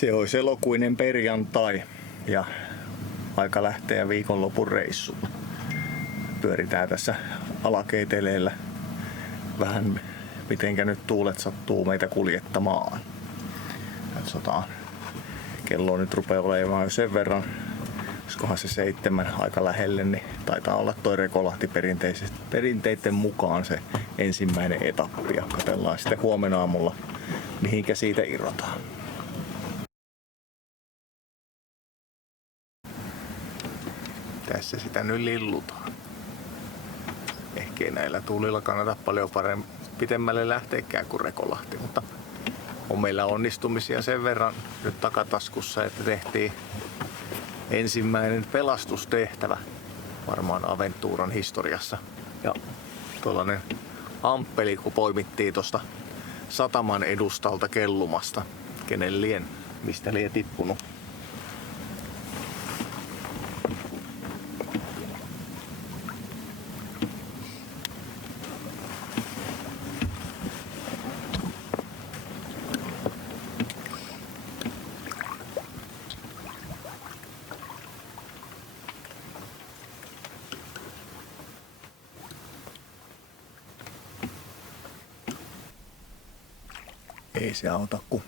Se olisi elokuinen perjantai ja aika lähteä viikonlopun reissuun. Pyöritään tässä Alakeiteleellä vähän mitenkä nyt tuulet sattuu meitä kuljettamaan. Katsotaan. Kello nyt rupeaa olemaan jo sen verran, olisikohan se 7 aika lähelle, niin taitaa olla toi Rekolahti perinteiden mukaan se ensimmäinen etappi. Ja katsellaan sitten huomenna aamulla, mihinkä siitä irrotaan. Tässä sitä nyt lillutaan. Ehkä ei näillä tuulilla kannata paljon pitemmälle lähteekään kuin Rekolahti, mutta on meillä onnistumisia sen verran nyt takataskussa, että tehtiin ensimmäinen pelastustehtävä varmaan Aventuran historiassa. Ja tuollainen amppeli, kun poimittiin tuosta sataman edustalta kellumasta, kenen lien, mistä lie tippunut. Ei se auta kuin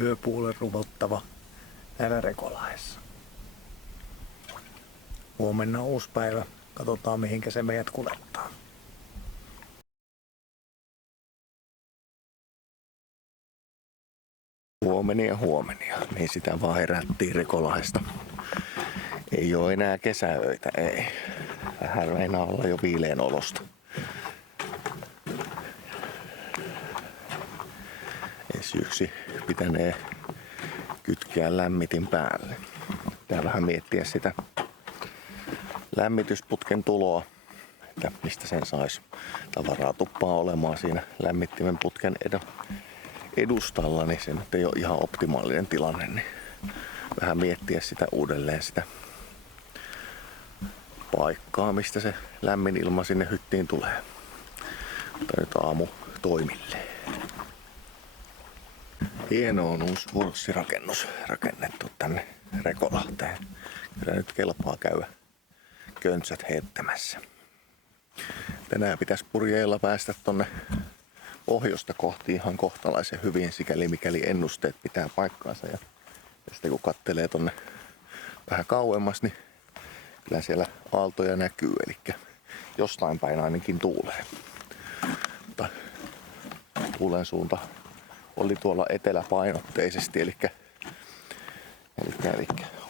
yöpuolen ruvottava täällä Rekolahdessa. Huomenna on uusi päivä. Katsotaan mihinkä se meidät kuljettaa. Huomenia. Niin sitä vaan herättiin Rekolahdesta. Ei oo enää kesäöitä, ei. Vähän meinaa olla jo viileän olosta. Syyksi pitänee kytkeä lämmitin päälle. Pitää vähän miettiä sitä lämmitysputken tuloa, että mistä sen saisi. Tavaraa tuppaa olemaan siinä lämmittimen putken edustalla, niin se nyt ei ole ihan optimaalinen tilanne. Niin vähän miettiä sitä uudelleen, sitä paikkaa, mistä se lämmin ilma sinne hyttiin tulee. Mutta nyt aamu toimilleen. Hieno on uusi Vuorssirakennus rakennettu tänne Rekolahteen. Kyllä nyt kelpaa käydä köntsät heittämässä. Tänään pitäisi purjeilla päästä tonne pohjoista kohti ihan kohtalaisen hyvin, sikäli mikäli ennusteet pitää paikkaansa. Ja sitten kun kattelee tonne vähän kauemmas, niin kyllä siellä aaltoja näkyy, eli jostain päin ainakin tuulee. Mutta tuulen suunta oli tuolla eteläpainotteisesti, eli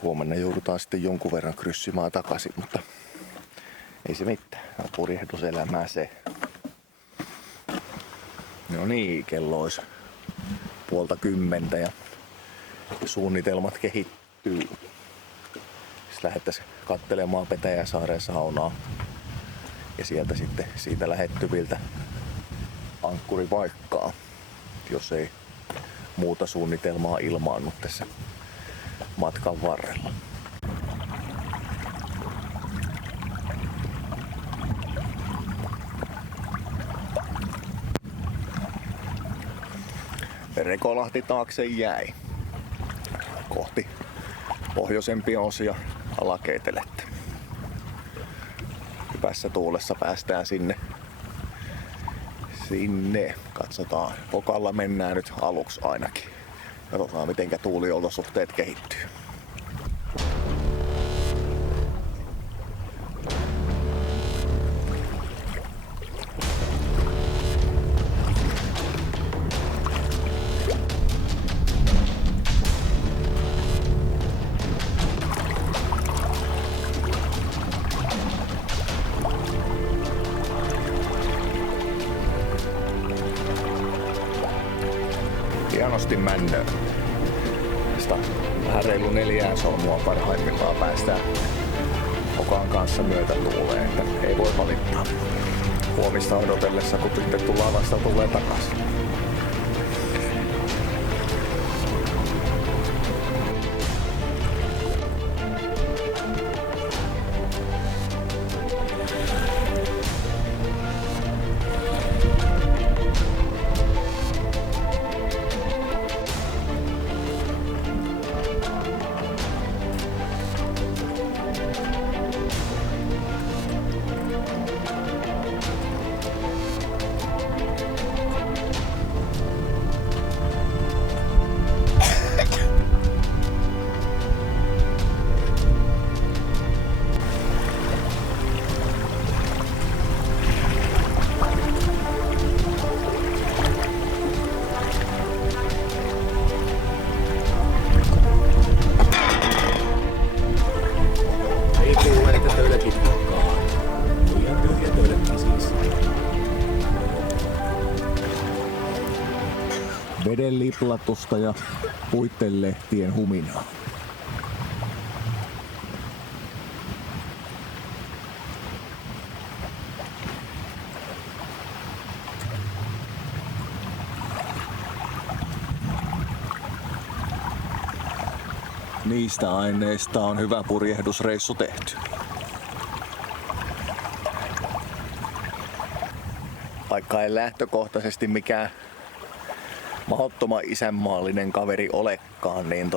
huomenna joudutaan sitten jonkun verran kryssimään takaisin, mutta ei se mitään. Purjehduselämää se. No niin, kello olisi 9:30 ja suunnitelmat kehittyy. Sitten lähdettäisiin katselemaan Petäjäsaaren saunaa ja sieltä sitten siitä lähettyviltä ankkuripaikkaa, jos ei muuta suunnitelmaa ilmaannu tässä matkan varrella. Rekolahti taakse jäi kohti pohjoisempia osia Alakeitelettä. Hyvässä tuulessa päästään sinne. Katsotaan. Pokalla mennään nyt aluksi ainakin. Katsotaan mitenkä tuuliolosuhteet kehittyy. Hienosti männöön. Tästä vähän reilu 4 solmua parhaimmillaan päästään Pokan kanssa myötätuuleen, että ei voi valittaa. Huomista odotellessa, kun sitten tullaan vasta tulee takaisin. kailatusta ja puitten lehtien huminaa. Niistä aineista on hyvä purjehdusreissu tehty. Vaikka ei lähtökohtaisesti mikään mahdottoman isänmaallinen kaveri olekaan, niin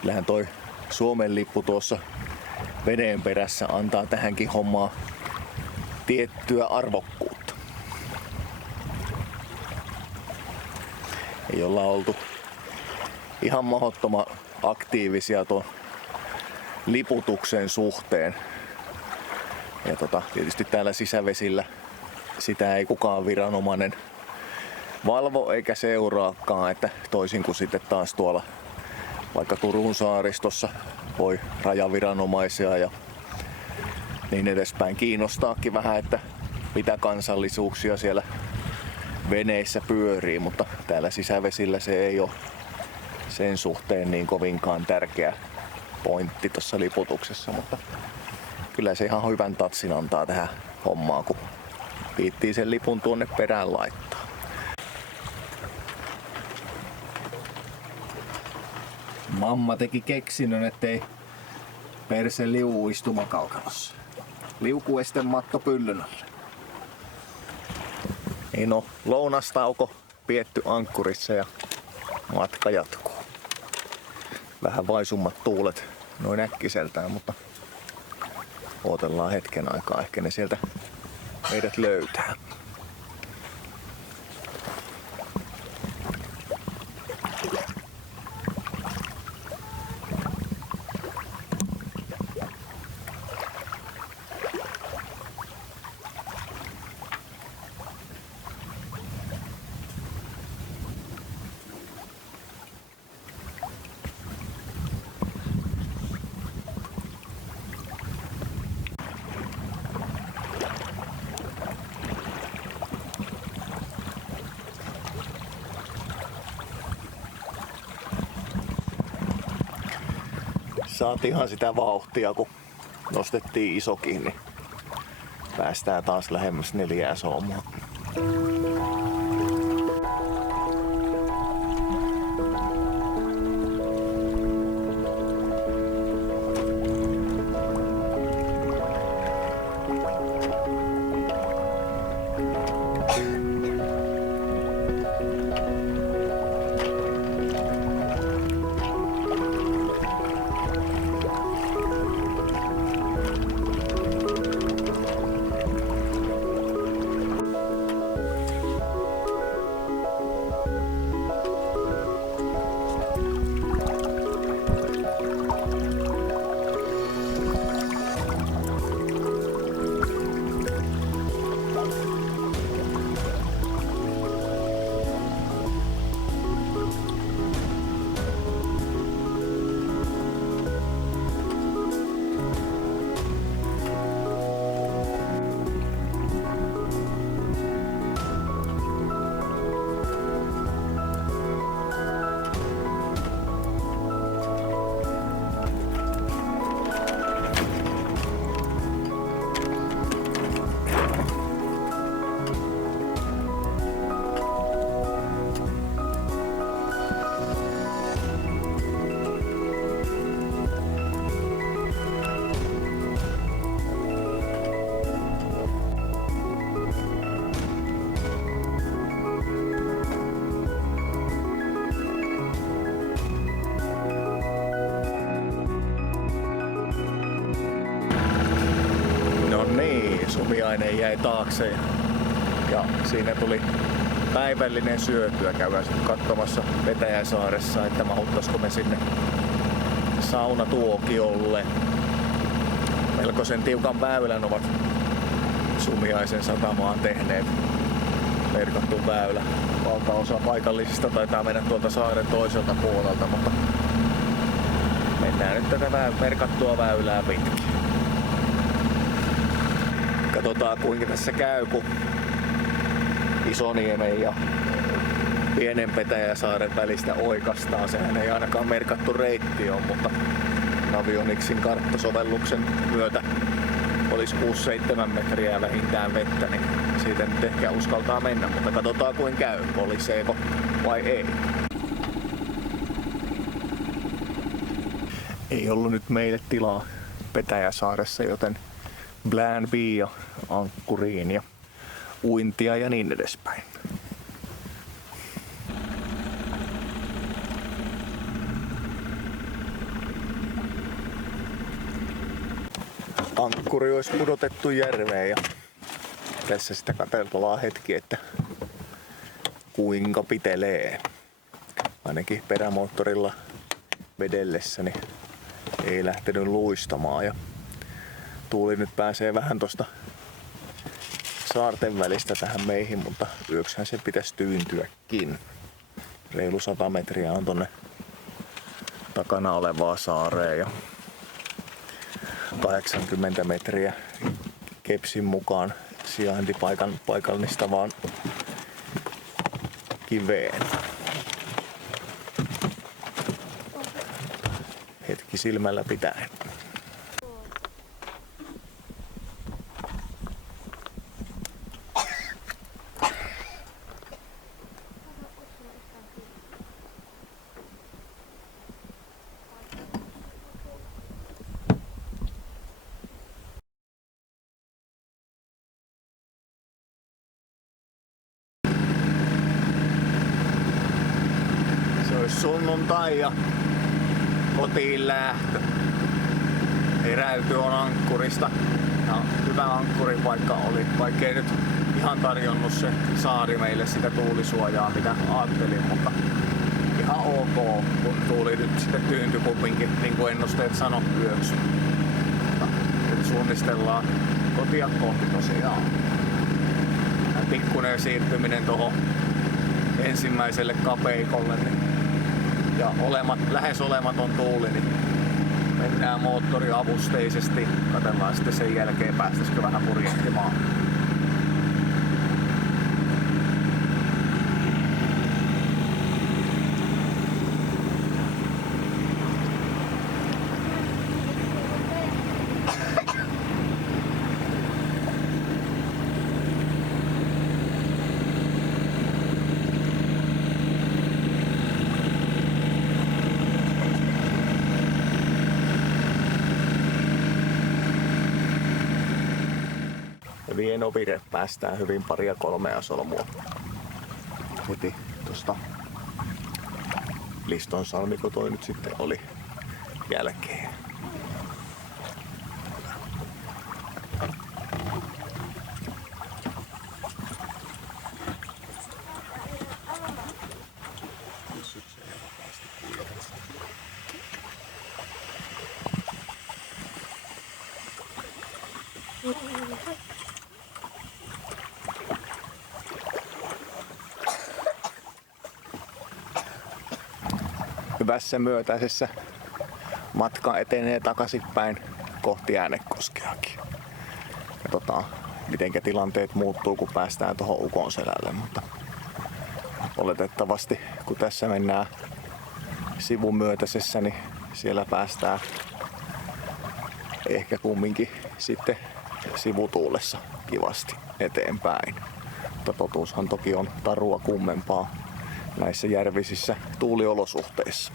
kyllähän toi Suomen lippu tuossa veden perässä antaa tähänkin hommaan tiettyä arvokkuutta. Ei olla oltu ihan mahdottoman aktiivisia tuon liputuksen suhteen. Ja tietysti täällä sisävesillä sitä ei kukaan viranomainen valvo eikä seuraakaan, että toisin kuin sitten taas tuolla vaikka Turun saaristossa voi rajaviranomaisia ja niin edespäin kiinnostaakin vähän, että mitä kansallisuuksia siellä veneissä pyörii, mutta täällä sisävesillä se ei ole sen suhteen niin kovinkaan tärkeä pointti tuossa liputuksessa, mutta kyllä se ihan hyvän tatsin antaa tähän hommaan, kun viittii sen lipun tuonne perään laittaa. Mamma teki keksinnön, ettei perse liu istumakaukalossa. Liukuestematto pyllyn alle. Niin no, lounastauko pietty ankkurissa ja matka jatkuu. Vähän vaisummat tuulet noin äkkiseltään, mutta odotellaan hetken aikaa. Ehkä ne sieltä meidät löytää. Saatiinhan sitä vauhtia, kun nostettiin isokin, niin päästään taas lähemmäs 4 soomaa. Sumiainen jäi taakse ja siinä tuli päivällinen syötyä. Käydään sitten katsomassa Petäjäsaaressa, että mahuttaisiko me sinne saunatuokiolle. Melkoisen tiukan väylän ovat Sumiaisen satamaan tehneet. Merkattu väylä. Valtaosa paikallisista taitaa mennä tuolta saaren toiselta puolelta, mutta mennään nyt tätä merkattua väylää pitkin. Katsotaan kuinka tässä käy, kun Isoniemen ja pienen Petäjäsaaren välistä oikastaan. Sehän ei ainakaan merkattu reitti ole, mutta Navionicsin karttasovelluksen myötä olisi 6-7 metriä vähintään vettä, niin siitä nyt ehkä uskaltaa mennä, mutta katsotaan kuin käy, koliseeko vai ei. Ei ollut nyt meille tilaa Petäjäsaaressa, joten Plan B ja ankkuriin ja uintia ja niin edespäin. Ankkuri olisi pudotettu järveen ja tässä sitä katsellaan hetki, että kuinka pitelee. Ainakin perämoottorilla vedellessäni ei lähtenyt luistamaan ja tuuli nyt pääsee vähän tosta saarten välistä tähän meihin, mutta yöksihän se pitäisi tyyntyäkin. Reilu 100 metriä on tonne takana olevaa saareen ja 80 metriä Kepsin mukaan sijaintipaikan paikallistavaan kiveen. Hetki silmällä pitäen. Se olisi sunnuntai ja kotiin lähtö. Heräilty on ankkurista. Ja hyvä ankkuripaikka oli, vaikkei nyt ihan tarjonnut se saari meille sitä tuulisuojaa mitä ajattelin, mutta ihan ok, kun tuuli nyt sitten tyyntyi kumminkin, niin kuin ennusteet sano yöksi. Mutta nyt suunnistellaan kotia kohti tosiaan. Pikkuinen siirtyminen tuohon ensimmäiselle kapeikolle niin, ja lähes olematon tuuli, niin mennään moottoriavusteisesti. Katsellaan sitten sen jälkeen päästäisikö vähän purjehtimaan. Vieno vire, päästään hyvin 2-3 solmua heti tosta Listonsalmiko toi nyt sitten oli jälkeen. Hyvässä myötäisessä matka etenee takaisinpäin kohti Äänekoskeakin. Katsotaan mitenkä tilanteet muuttuu kun päästään tuohon Ukonselälle, mutta oletettavasti kun tässä mennään sivumyötäisessä, niin siellä päästään ehkä kumminkin sitten sivutuulessa kivasti eteenpäin. Mutta totuushan toki on tarua kummempaa näissä järvisissä tuuliolosuhteissa.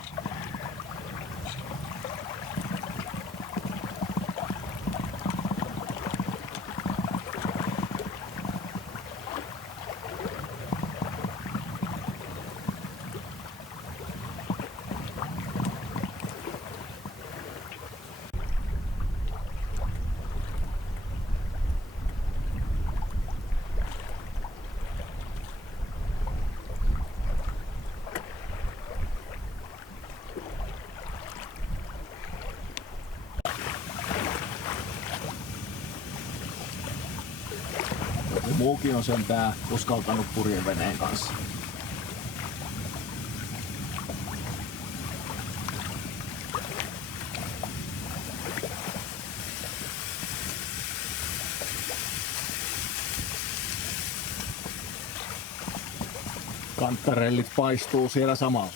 Muukin on sentään uskaltanut purjeveneen kanssa. Kanttarellit paistuu siellä samalla.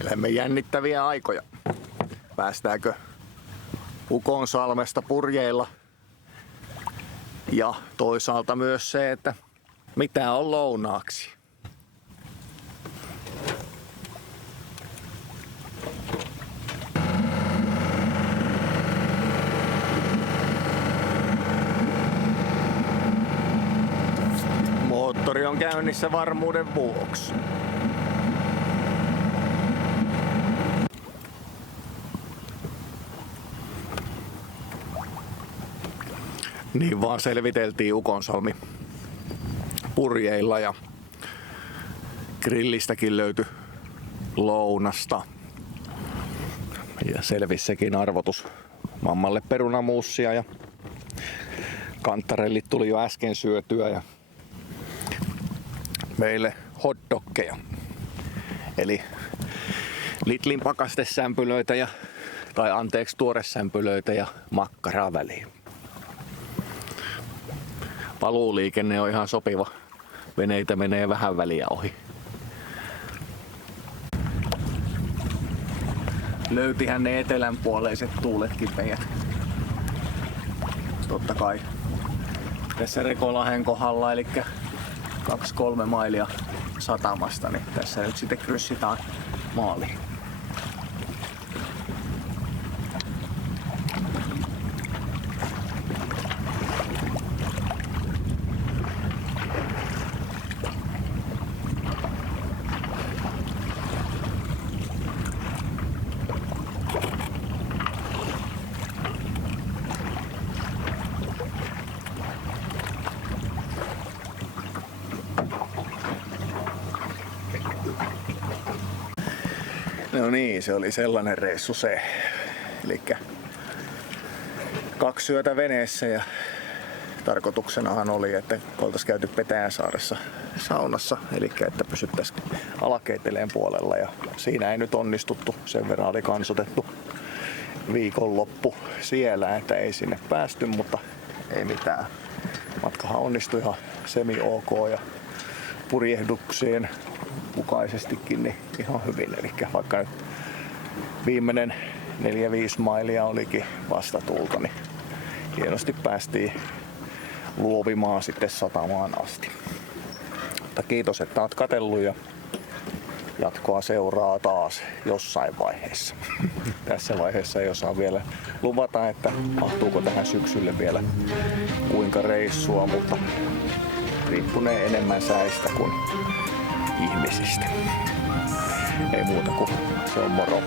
Elämme jännittäviä aikoja. Päästäänkö Ukonsalmesta purjeilla? Ja toisaalta myös se, että mitä on lounaaksi. Moottori on käynnissä varmuuden vuoksi. Niin vaan selviteltiin Ukonsalmi purjeilla ja grillistäkin löytyi lounasta. Ja selvisi sekin arvotus. Mammalle perunamuussia ja kanttarellit tuli jo äsken syötyä ja meille hotdogkeja. Eli Lidlin pakastesämpylöitä tuoresämpylöitä ja makkaraa väliin. Paluuliikenne on ihan sopiva. Veneitä menee vähän väliä ohi. Löytihän ne etelänpuoleiset tuuletkin meidät. Totta kai tässä Rekolahden kohdalla, eli 2-3 mailia satamasta, niin tässä nyt sitten kryssitään maaliin. No niin, se oli sellainen reissu se. Elikkä 2 yötä veneessä ja tarkoituksenahan oli, että oltaisiin käyty Petäjänsaaressa saunassa, eli että pysyttäisiin Alakeiteleen puolella ja siinä ei nyt onnistuttu, sen verran oli kansotettu viikonloppu siellä, että ei sinne päästy, mutta ei mitään. Matkahan onnistui ihan semi-ok ja purjehdukseen mukaisestikin niin ihan hyvin. Eli vaikka nyt viimeinen 4-5 mailia olikin vastatuulta, niin hienosti päästiin luovimaan sitten satamaan asti. Mutta kiitos, että oot katsellut ja jatkoa seuraa taas jossain vaiheessa. Tässä vaiheessa ei osaa vielä luvata, että mahtuuko tähän syksylle vielä kuinka reissua, mutta riippunee enemmän säistä kuin ihmisistä. Ei muuta kuin se on moro.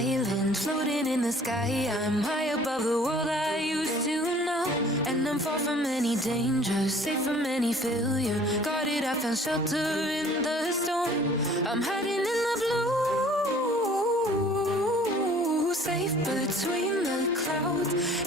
Island, floating in the sky. I'm high above the world I used to know, and I'm far from any danger, safe from any failure. Guarded, I found shelter in the storm. I'm hiding in the blue, safe between the clouds.